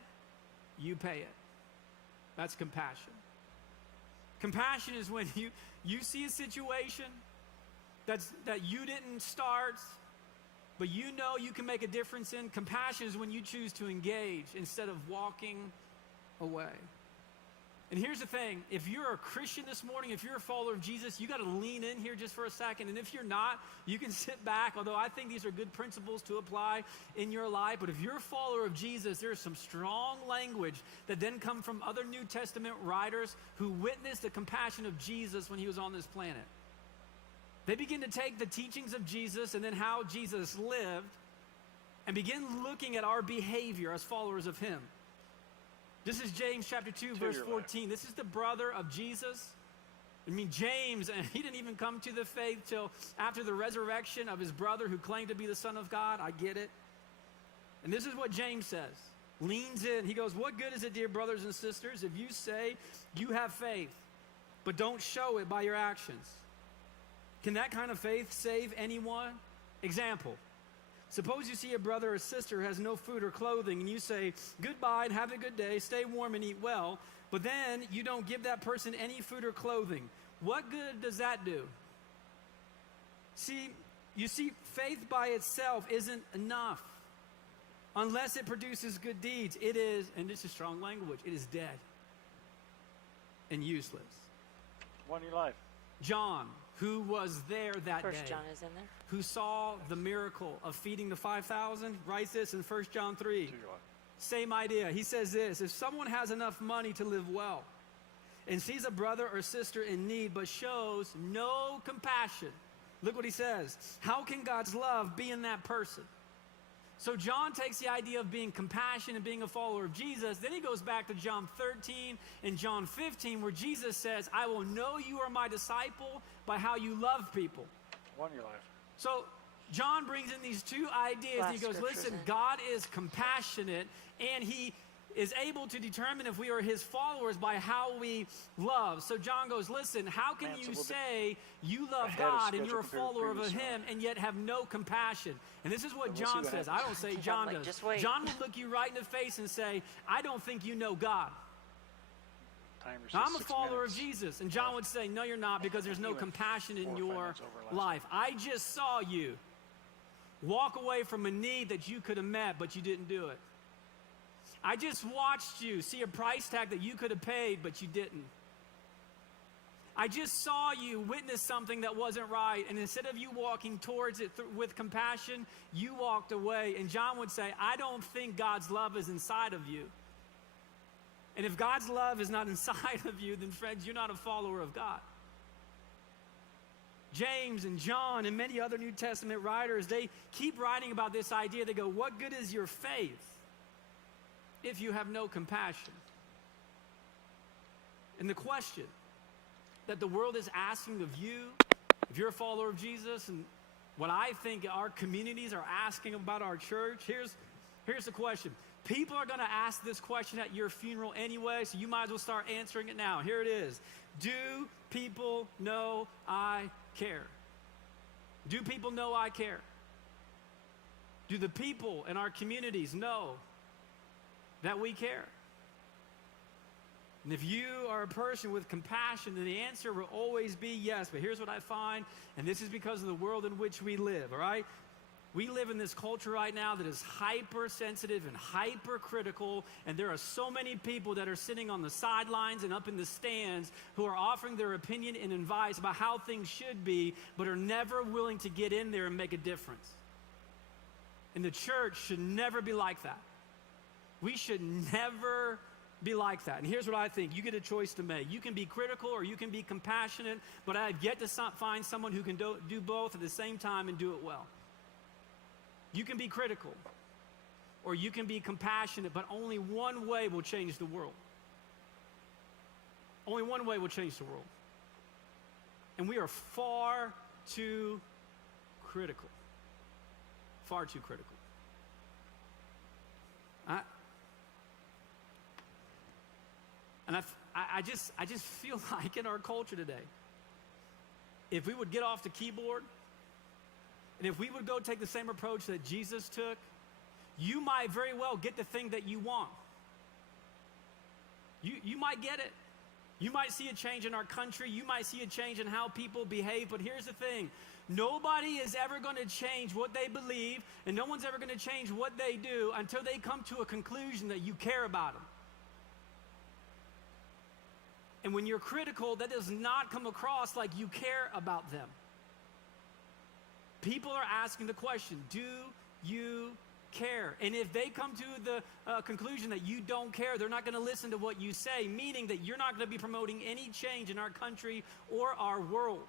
you pay it. That's compassion. Compassion is when you see a situation that you didn't start, but you know you can make a difference in. Compassion is when you choose to engage instead of walking away. And here's the thing. If you're a Christian this morning, if you're a follower of Jesus, you got to lean in here just for a second. And if you're not, you can sit back, although I think these are good principles to apply in your life. But if you're a follower of Jesus, there's some strong language that then come from other New Testament writers who witnessed the compassion of Jesus when he was on this planet. They begin to take the teachings of Jesus and then how Jesus lived and begin looking at our behavior as followers of him. This is James chapter 2, verse 14. This is the brother of Jesus. I mean, James, and he didn't even come to the faith till after the resurrection of his brother who claimed to be the Son of God. I get it. And this is what James says. Leans in. He goes, what good is it, dear brothers and sisters, if you say you have faith, but don't show it by your actions? Can that kind of faith save anyone? Example. Suppose you see a brother or sister who has no food or clothing, and you say, goodbye and have a good day, stay warm and eat well, but then you don't give that person any food or clothing. What good does that do? You see, faith by itself isn't enough. Unless it produces good deeds, it is, and this is strong language, it is dead and useless. One in your life. John, who was there that First day, John is in there. who saw the miracle of feeding the 5,000, writes this in 1 John 3. Same idea. He says this, if someone has enough money to live well and sees a brother or sister in need but shows no compassion, look what he says. How can God's love be in that person? So John takes the idea of being compassionate and being a follower of Jesus. Then he goes back to John 13 and John 15 where Jesus says, I will know you are my disciple by how you love people. One in your life. So John brings in these two ideas. He goes, listen, God is compassionate and he is able to determine if we are his followers by how we love. So John goes, listen, how can you say you love God and you're a follower of him and yet have no compassion? And this is what John says. I don't say John does. John will look you right in the face and say, I don't think you know God. Now, I'm a follower of Jesus. And John would say, no, you're not, because there's no compassion in your life. I just saw you walk away from a need that you could have met, but you didn't do it. I just watched you see a price tag that you could have paid, but you didn't. I just saw you witness something that wasn't right, and instead of you walking towards it with compassion, you walked away. And John would say, I don't think God's love is inside of you. And if God's love is not inside of you, then friends, you're not a follower of God. James and John and many other New Testament writers, they keep writing about this idea. They go, what good is your faith if you have no compassion? And the question that the world is asking of you, if you're a follower of Jesus, and what I think our communities are asking about our church, here's the question. People are going to ask this question at your funeral anyway, so you might as well start answering it now. Here it is. Do people know I care? Do people know I care? Do the people in our communities know that we care. And if you are a person with compassion, then the answer will always be yes. But here's what I find, and this is because of the world in which we live, all right? We live in this culture right now that is hypersensitive and hypercritical, and there are so many people that are sitting on the sidelines and up in the stands who are offering their opinion and advice about how things should be, but are never willing to get in there and make a difference. And the church should never be like that. We should never be like that. And here's what I think. You get a choice to make. You can be critical or you can be compassionate, but I've yet to find someone who can do both at the same time and do it well. You can be critical or you can be compassionate, but only one way will change the world. Only one way will change the world. And we are far too critical. Far too critical. I just feel like in our culture today, if we would get off the keyboard, and if we would go take the same approach that Jesus took, you might very well get the thing that you want. You might get it. You might see a change in our country. You might see a change in how people behave. But here's the thing. Nobody is ever going to change what they believe, and no one's ever going to change what they do until they come to a conclusion that you care about them. And when you're critical, that does not come across like you care about them. People are asking the question, do you care? And if they come to the conclusion that you don't care, they're not going to listen to what you say, meaning that you're not going to be promoting any change in our country or our world.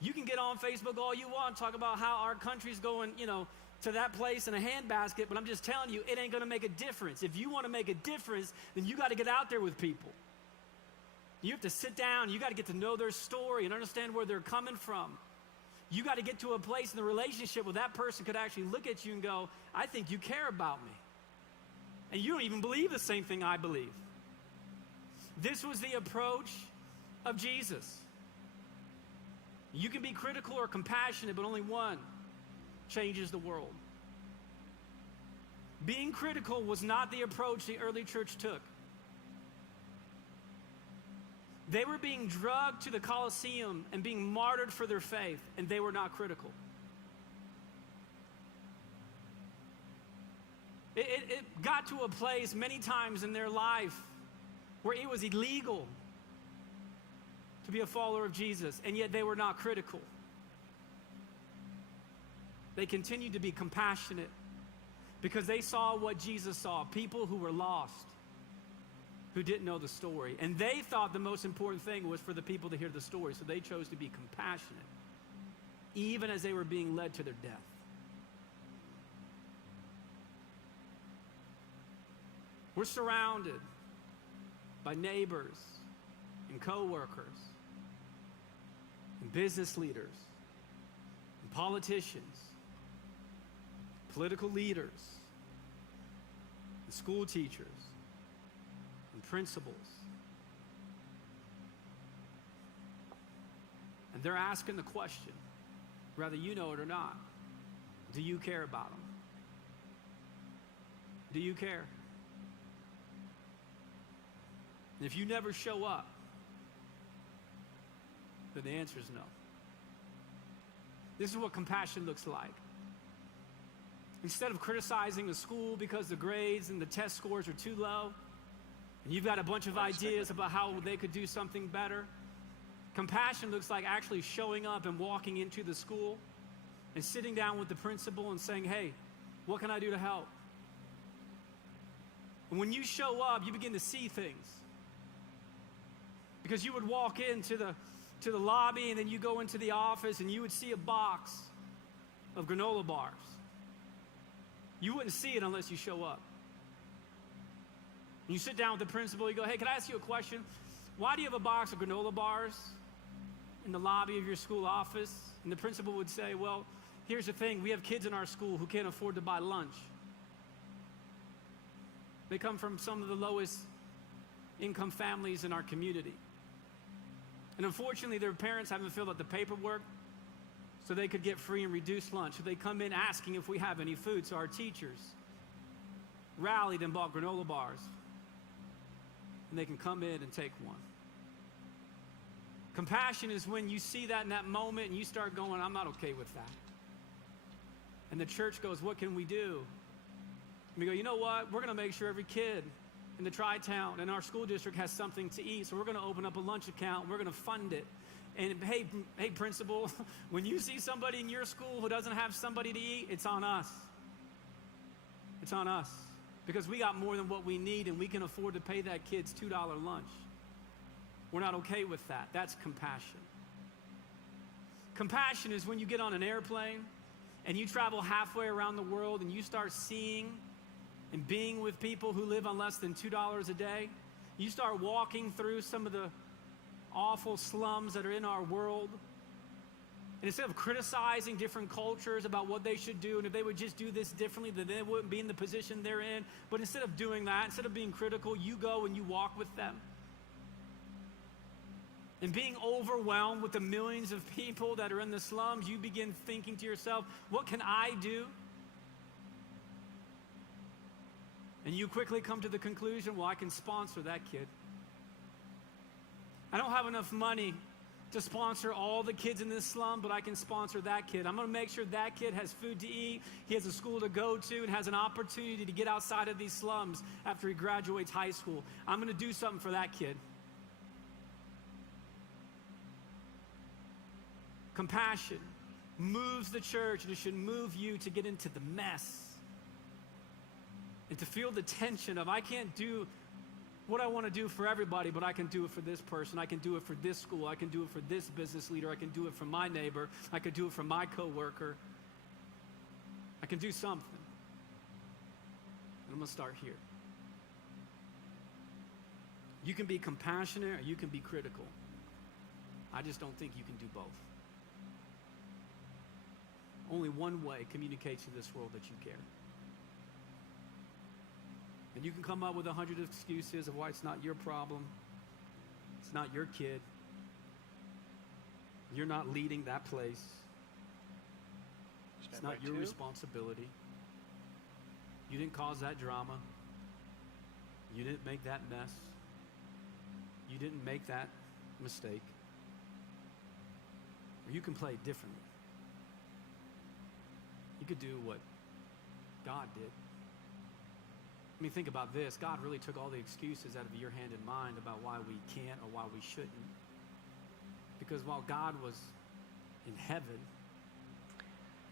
You can get on Facebook all you want, talk about how our country's going, to that place in a handbasket, but I'm just telling you, it ain't going to make a difference. If you want to make a difference, then you got to get out there with people. You have to sit down. You got to get to know their story and understand where they're coming from. You got to get to a place in the relationship where that person could actually look at you and go, I think you care about me. And you don't even believe the same thing I believe. This was the approach of Jesus. You can be critical or compassionate, but only one changes the world. Being critical was not the approach the early church took. They were being drugged to the Colosseum and being martyred for their faith, and they were not critical. It got to a place many times in their life where it was illegal to be a follower of Jesus, and yet they were not critical. They continued to be compassionate because they saw what Jesus saw, people who were lost, who didn't know the story. And they thought the most important thing was for the people to hear the story, so they chose to be compassionate, even as they were being led to their death. We're surrounded by neighbors and coworkers and business leaders and politicians, political leaders, and school teachers, and principals. And they're asking the question, whether you know it or not, do you care about them? Do you care? And if you never show up, then the answer is no. This is what compassion looks like. Instead of criticizing a school because the grades and the test scores are too low, and you've got a bunch of ideas about how they could do something better, compassion looks like actually showing up and walking into the school and sitting down with the principal and saying, hey, what can I do to help? And when you show up, you begin to see things. Because you would walk into the lobby and then you go into the office and you would see a box of granola bars. You wouldn't see it unless you show up. And you sit down with the principal, you go, hey, can I ask you a question? Why do you have a box of granola bars in the lobby of your school office? And the principal would say, well, here's the thing, we have kids in our school who can't afford to buy lunch. They come from some of the lowest income families in our community. And unfortunately, their parents haven't filled out the paperwork so they could get free and reduced lunch. So they come in asking if we have any food. So our teachers rallied and bought granola bars, and they can come in and take one. Compassion is when you see that in that moment and you start going, I'm not okay with that. And the church goes, what can we do? And we go, you know what? We're going to make sure every kid in the Tri-Town and our school district has something to eat. So we're going to open up a lunch account. And we're going to fund it. And hey, principal, when you see somebody in your school who doesn't have somebody to eat, it's on us. It's on us. Because we got more than what we need and we can afford to pay that kid's $2 lunch. We're not okay with that. That's compassion. Compassion is when you get on an airplane and you travel halfway around the world and you start seeing and being with people who live on less than $2 a day. You start walking through some of the awful slums that are in our world. And instead of criticizing different cultures about what they should do, and if they would just do this differently, then they wouldn't be in the position they're in. But instead of doing that, instead of being critical, you go and you walk with them. And being overwhelmed with the millions of people that are in the slums, you begin thinking to yourself, what can I do? And you quickly come to the conclusion, well, I can sponsor that kid. I don't have enough money to sponsor all the kids in this slum, but I can sponsor that kid. I'm going to make sure that kid has food to eat, he has a school to go to, and has an opportunity to get outside of these slums after he graduates high school. I'm going to do something for that kid. Compassion moves the church, and it should move you to get into the mess and to feel the tension of, I can't do what I want to do for everybody, but I can do it for this person. I can do it for this school. I can do it for this business leader. I can do it for my neighbor. I can do it for my coworker. I can do something. And I'm going to start here. You can be compassionate or you can be critical. I just don't think you can do both. Only one way communicates to this world that you care. And you can come up with 100 excuses of why it's not your problem. It's not your kid. You're not leading that place. It's not your responsibility. You didn't cause that drama. You didn't make that mess. You didn't make that mistake. Or you can play it differently. You could do what God did. I mean, think about this. God really took all the excuses out of your hand and mind about why we can't or why we shouldn't. Because while God was in heaven,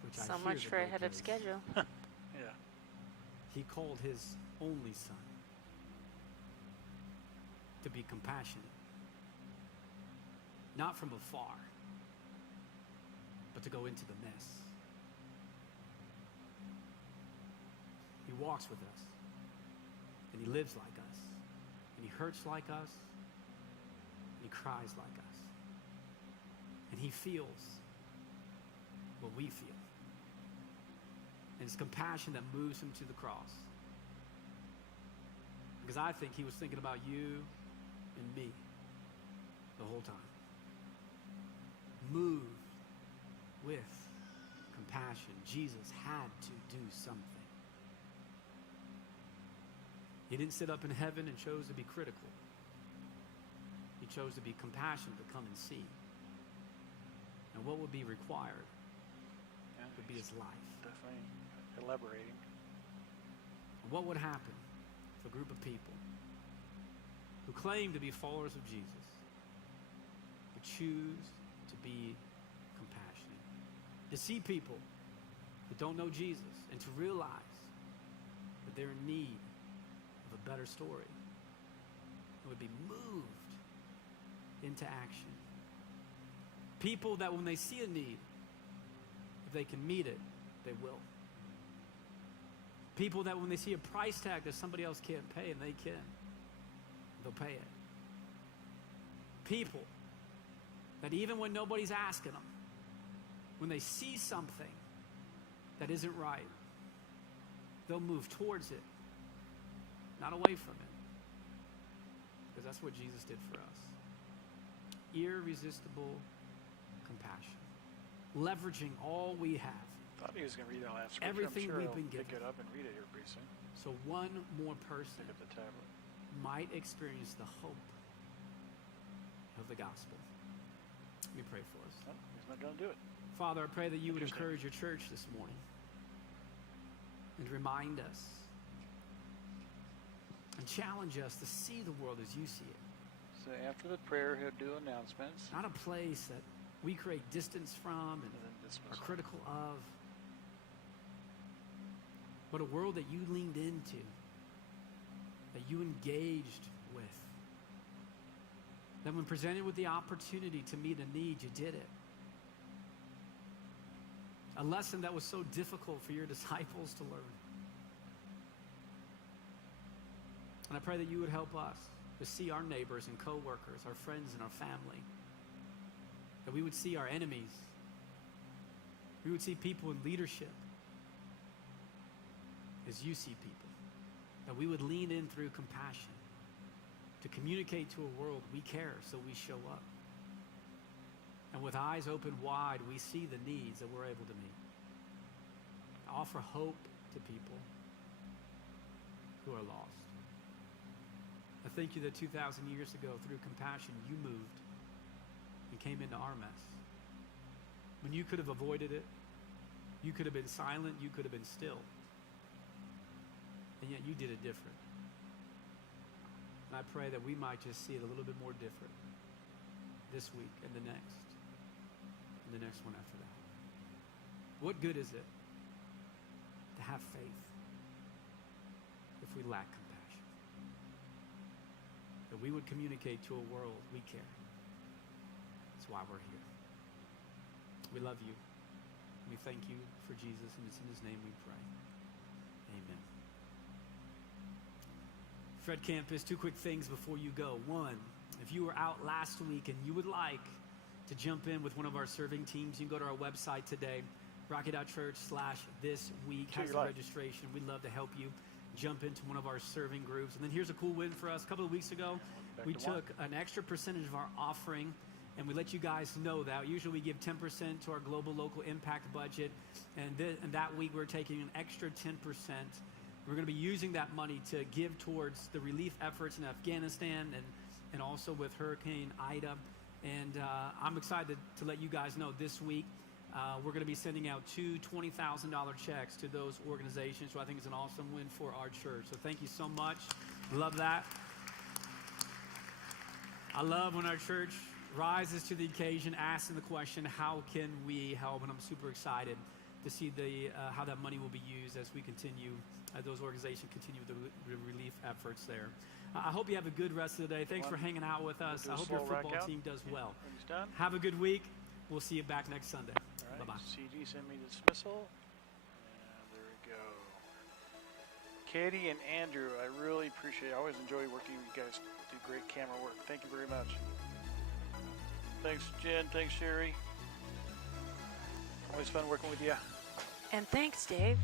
which so I hear much for ahead of schedule. Yeah. He called his only son to be compassionate. Not from afar, but to go into the mess. He walks with us. And he lives like us. And he hurts like us. And he cries like us. And he feels what we feel. And it's compassion that moves him to the cross. Because I think he was thinking about you and me the whole time. Moved with compassion. Jesus had to do something. He didn't sit up in heaven and chose to be critical. He chose to be compassionate, to come and see. And what would be required would be his life. Definitely elaborating. And what would happen if a group of people who claim to be followers of Jesus would choose to be compassionate? To see people that don't know Jesus and to realize that they're in need of a better story, and would be moved into action. People that when they see a need, if they can meet it, they will. People that when they see a price tag that somebody else can't pay and they can, they'll pay it. People that even when nobody's asking them, when they see something that isn't right, they'll move towards it, not away from it. Because that's what Jesus did for us. Irresistible compassion. Leveraging all we have thought he was going to read that last scripture. Everything I'm sure we've he'll been pick given. it up and read it here pretty soon. So one more person Pick up the tablet. might experience the hope of the gospel. Let me pray for us. No, he's not going to do it. Father, I pray that you would Interesting. encourage your church this morning and remind us and challenge us to see the world as you see it. So after the prayer, he'll do announcements. Not a place that we create distance from and And then are dismissal. critical of, but a world that you leaned into, that you engaged with, that when presented with the opportunity to meet a need, you did it. A lesson that was so difficult for your disciples to learn. And I pray that you would help us to see our neighbors and co-workers, our friends and our family, that we would see our enemies. We would see people in leadership as you see people. That we would lean in through compassion to communicate to a world we care, so we show up. And with eyes open wide, we see the needs that we're able to meet. Offer hope to people who are lost. I thank you that 2,000 years ago, through compassion, you moved and came into our mess. When you could have avoided it, you could have been silent, you could have been still. And yet you did it different. And I pray that we might just see it a little bit more different this week and the next one after that. What good is it to have faith if we lack compassion? That we would communicate to a world we care. That's why we're here. We love you. We thank you for Jesus, and it's in his name we pray. Amen. Fred Campus, two quick things before you go. One, if you were out last week and you would like to jump in with one of our serving teams, you can go to our website today, rocky.church/thisweek, has the registration. We'd love to help you jump into one of our serving groups. And then here's a cool win for us. A couple of weeks ago, we took an extra percentage of our offering, and we let you guys know that. Usually we give 10% to our global local impact budget, and that week we're taking an extra 10%. We're going to be using that money to give towards the relief efforts in Afghanistan and also with Hurricane Ida. And I'm excited to let you guys know this week we're going to be sending out two $20,000 checks to those organizations. So I think it's an awesome win for our church. So thank you so much. Love that. I love when our church rises to the occasion, asking the question, how can we help? And I'm super excited to see how that money will be used as we continue, those organizations continue the relief efforts there. I hope you have a good rest of the day. Thanks for hanging out with us. I hope your football team does well. Done. Have a good week. We'll see you back next Sunday. All right. Bye-bye. CD send me dismissal. And there we go. Katie and Andrew, I really appreciate it. I always enjoy working with you guys. Do great camera work. Thank you very much. Thanks, Jen. Thanks, Sherry. Always fun working with you. And thanks, Dave.